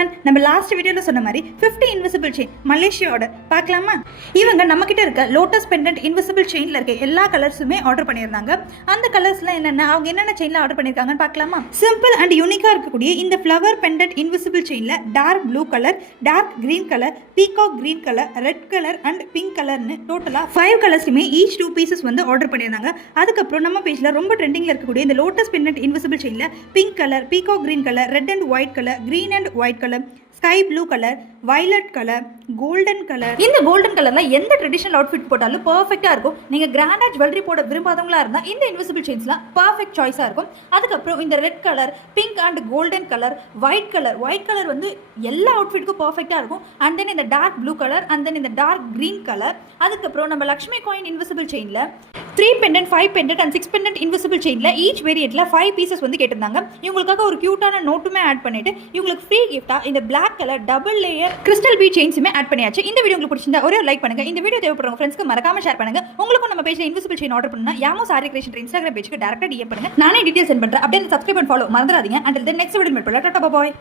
everyone, நம்ம last வீடியோல சொன்ன மாதிரி 50 இன்விசிபிள் செயின் மலேசியா ஆர்டர் பார்க்கலாமா? இவங்க நம்ம கிட்ட இருக்க லோட்டஸ் பெண்டன்ட் இன்விசிபிள் செயின்ல இருக்க எல்லா கலர்ஸுமே ஆர்டர் பண்ணியிருந்தாங்க. அந்த கலர்ஸ்ல என்னென்ன அவங்க என்னென்ன செயின்ல ஆர்டர் பண்ணியிருக்காங்கன்னு பார்க்கலாமா? சிம்பிள் அண்ட் யூனிக்கா இருக்கக்கூடிய இந்த ஃப்ளவர் பெண்டன்ட் இன்விசிபிள் செயின்ல dark blue colour, dark green colour, peacock green colour, red colour and pink கலர்னு டோட்டலா 5 கலர்ஸ்லுமே ஈச் 2 பீசஸ் வந்து ஆர்டர் பண்ணியிருந்தாங்க. அதுக்கப்புறம் நம்ம பேஜ்ல ரொம்ப ட்ரெண்டிங்ல இருக்கக்கூடிய இந்த லோட்டஸ் பெண்டன்ட் இன்விசிபிள் செயின்ல pink colour, peacock green colour, red and white colour, green and white colour, sky blue colour, violet colour, golden colour. இந்த கோல்டன் கலர்ல எந்த ட்ரெடிஷனல் அவுட்ஃபிட் போட்டாலும் பர்ஃபெக்ட்டா இருக்கும். நீங்க கிராண்டா ஜுவல்லரி போட விரும்பாதவங்களா இருந்தா இந்த இன்விசிபிள் செயின்ஸ்லாம் பர்ஃபெக்ட் சாய்ஸா இருக்கும். அதுக்கப்புறம் இந்த red colour, pink and golden colour, white colour வந்து எல்லா அவுட்ஃபிட்க்கும் பர்ஃபெக்ட்டா இருக்கும். அண்ட் தென் இந்த dark blue colour and then இந்த டார்க் கிரீன் கலர். அதுக்கப்புறம் நம்ம லக்ஷ்மி காயின் இன்விசிபிள் செயின்ல 3 pendant, 5 pendant and 6 pendant invisible செயின்ல ஈச் வேரியன்ட்ல 5 பீசஸ் வந்து கேட்டிருந்தாங்க. இவங்களுக்காக ஒரு கியூட்டான நோட்டுமே ஆட் பண்ணிட்டு இவங்களுக்கு ஃப்ரீ கிஃப்டா இந்த black colour double layer crystal bead செயின்ஸுமே ஆட் பண்ணியாச்சு. இந்த வீடியோ உங்களுக்கு பிடிச்சிருந்தா ஒரே லைக் பண்ணுங்க. இந்த வீடியோ தேவைப்படுறவங்க ஃப்ரெண்ட்ஸ்க்கு மறக்காம ஷேர் பண்ணுங்க. உங்களுக்கும் நம்ம பேஜ்ல இன்விசிபிள் செயின் ஆர்டர் பண்ணா யாமோ சாரி கிரியேஷன் இன்ஸ்டாகிராம் பேஜ்க்கு டைரக்டா டிஎம் பண்ணுங்க. நானே டீடைல்ஸ் சென்ட் பண்றேன். அப்படியே சப்ஸ்கிரைப் அண்ட் ஃபாலோ மறந்துடாதீங்க. until then next video meet பண்ணலாம். டாடா பாய்.